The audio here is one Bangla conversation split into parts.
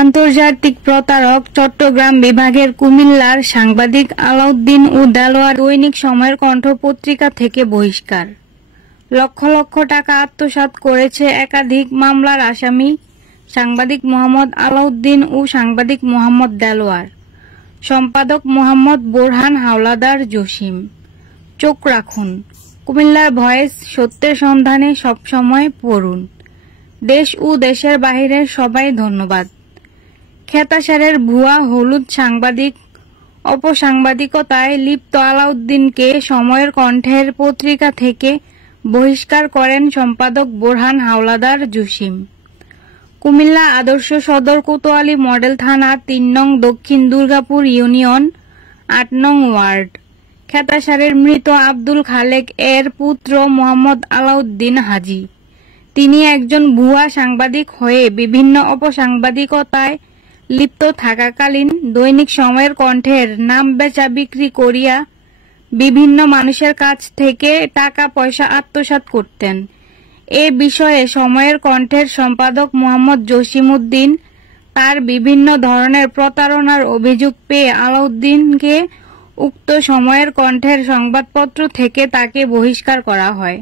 আন্তর্জাতিক প্রতারক চট্টগ্রাম বিভাগের কুমিল্লার সাংবাদিক আলাউদ্দিন ও দেলোয়ার দৈনিক সময়ের কণ্ঠ পত্রিকা থেকে বহিষ্কার। লক্ষ লক্ষ টাকা আত্মসাৎ করেছে একাধিক মামলার আসামি সাংবাদিক মোহাম্মদ আলাউদ্দিন ও সাংবাদিক মোহাম্মদ দেলোয়ার। সম্পাদক মোহাম্মদ বোরহান হাওলাদার জসিম। চোখ রাখুন, কুমিল্লার ভয়েস সত্যের সন্ধানে সবসময় পড়ুন। দেশ ও দেশের বাহিরের সবাই ধন্যবাদ। খেতাসারের ভুয়া হলুদ সাংবাদিক অপসাংবাদিকতায় লিপ্ত আলাউদ্দিনকে সময়ের কণ্ঠের পত্রিকা থেকে বহিষ্কার করেন সম্পাদক বোরহান হাওলাদার জসিম। কুমিল্লা আদর্শ সদর কোতোয়ালী মডেল থানা ৩ নং দক্ষিণ দুর্গাপুর ইউনিয়ন ৮ নং ওয়ার্ড। খেতাসারের মৃত আব্দুল খালেক এর পুত্র মোহাম্মদ আলাউদ্দিন হাজী। তিনি একজন ভুয়া সাংবাদিক হয়ে বিভিন্ন অপসাংবাদিকতায় লিপ্ত থাকাকালীন দৈনিক সময়ের কণ্ঠের নাম বেচা বিক্রি করিয়া বিভিন্ন মানুষের কাছ থেকে টাকা পয়সা আত্মসাৎ করতেন। এ বিষয়ে সময়ের কণ্ঠের সম্পাদক মোহাম্মদ জসিম উদ্দিন তার বিভিন্ন ধরনের প্রতারণার অভিযোগ পেয়ে আলাউদ্দিনকে উক্ত সময়ের কণ্ঠের সংবাদপত্র থেকে তাকে বহিষ্কার করা হয়।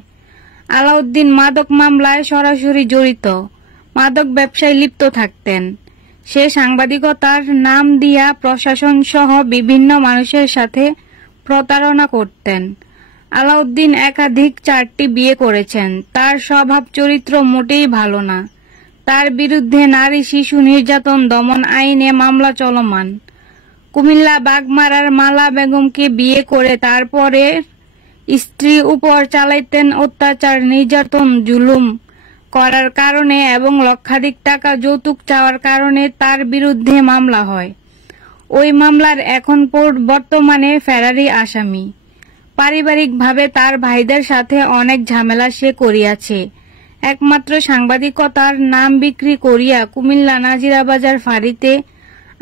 আলাউদ্দিন মাদক মামলায় সরাসরি জড়িত, মাদক ব্যবসায় লিপ্ত থাকতেন। সে সাংবাদিকতার নাম দিয়া প্রশাসন সহ বিভিন্ন মানুষের সাথে প্রতারণা করতেন। আলাউদ্দিন একাধিক 4টি বিয়ে করেছেন। তার স্বভাব চরিত্র মোটেই ভালো না। তার বিরুদ্ধে নারী শিশু নির্যাতন দমন আইনে মামলা চলমান। কুমিল্লা বাগমারার মালা বেগমকে বিয়ে করে তারপরে স্ত্রী উপর চালাইতেন অত্যাচার, নির্যাতন, জুলুম করার কারণে এবং লক্ষাধিক টাকা যৌতুক চাওয়ার কারণে তার বিরুদ্ধে মামলা হয়। ওই মামলার এখন বর্তমানে ফেরারি আসামি। পারিবারিকভাবে তার ভাইদের সাথে অনেক ঝামেলা সে করিয়াছে। একমাত্র সাংবাদিকতার নাম বিক্রি করিয়া কুমিল্লা নাজিরাবাজার ফাঁড়িতে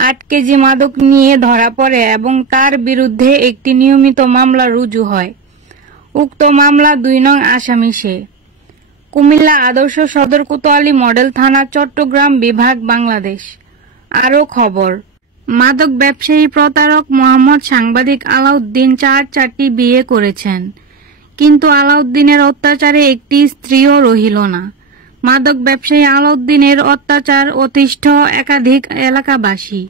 8 কেজি মাদক নিয়ে ধরা পড়ে এবং তার বিরুদ্ধে একটি নিয়মিত মামলা রুজু হয়। উক্ত মামলা 2 নং আসামি সে। কুমিল্লা আদর্শ সদর কোতোয়ালী মডেল থানা, চট্টগ্রাম বিভাগ, বাংলাদেশ। আরো খবর, মাদক ব্যবসায়ী প্রতারক মোহাম্মদ সাংবাদিক আলাউদ্দিন 4টি বিয়ে করেছেন, কিন্তু আলাউদ্দিনের অত্যাচারে একটি স্ত্রীও রহিল না। মাদক ব্যবসায়ী আলাউদ্দিনের অত্যাচার অতিষ্ঠ একাধিক এলাকাবাসী।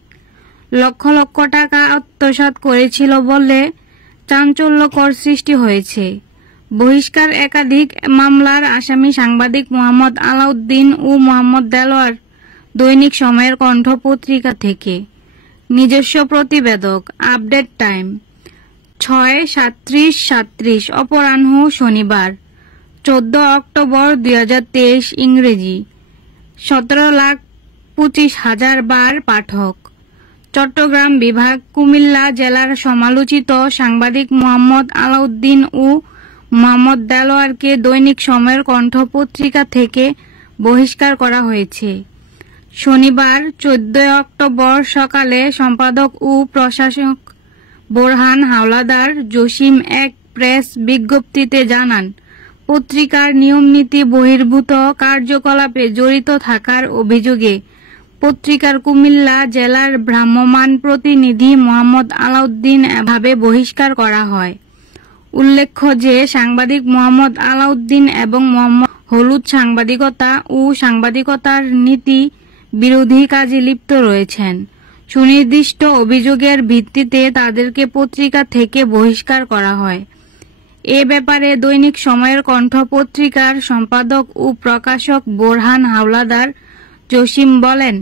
লক্ষ লক্ষ টাকা আত্মসাৎ করেছিল বলে চাঞ্চল্যকর সৃষ্টি হয়েছে। বহিষ্কার একাধিক মামলার আসামি সাংবাদিক মোহাম্মদ আলাউদ্দিন ও মোহাম্মদ দেলোয়ার দৈনিক সময়ের কণ্ঠ পত্রিকা থেকে। নিজস্ব প্রতিবেদক, আপডেট টাইম 6:37:37 অপরাহ্ন, শনিবার 14 অক্টোবর 2023 ইংরেজি। 17,25,000 বার পাঠক। চট্টগ্রাম বিভাগ, কুমিল্লা জেলার সমালোচিত সাংবাদিক মোহাম্মদ আলাউদ্দিন ও মোহাম্মদ দেলোয়ারকে দৈনিক সময়ের কণ্ঠ পত্রিকা থেকে বহিষ্কার করা হয়েছে। শনিবার 14 অক্টোবর সকালে সম্পাদক ও প্রশাসক বোরহান হাওলাদার জসিম এক প্রেস বিজ্ঞপ্তিতে জানান, পত্রিকার নিয়মনীতি বহির্ভূত কার্যকলাপে জড়িত থাকার অভিযোগে পত্রিকার কুমিল্লা জেলার ভ্রাম্যমাণ প্রতিনিধি মোহাম্মদ আলাউদ্দিন এভাবে বহিষ্কার করা হয়। উল্লেখ্য যে সাংবাদিক মোহাম্মদ আলাউদ্দিন এবং মোহাম্মদ হলুদ সাংবাদিকতা ও সাংবাদিকতার নীতি বিরোধী কাজে লিপ্ত রয়েছেন। সুনির্দিষ্ট অভিযোগের ভিত্তিতে তাদেরকে পত্রিকা থেকে বহিষ্কার করা হয়। এ ব্যাপারে দৈনিক সময়ের কণ্ঠ পত্রিকার সম্পাদক ও প্রকাশক বোরহান হাওলাদার জসিম বলেন,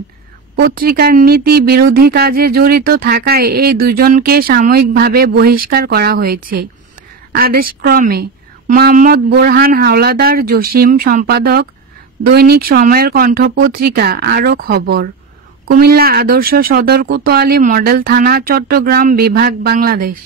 পত্রিকার নীতি বিরোধী কাজে জড়িত থাকায় এই দুজনকে সাময়িকভাবে বহিষ্কার করা হয়েছে। আদেশক্রমে মোহাম্মদ বোরহান হাওলাদার জসিম, সম্পাদক, দৈনিক সময়ের কণ্ঠ পত্রিকা। আরো খবর, কুমিল্লা আদর্শ সদর কোতোয়ালী মডেল থানা, চট্টগ্রাম বিভাগ, বাংলাদেশ।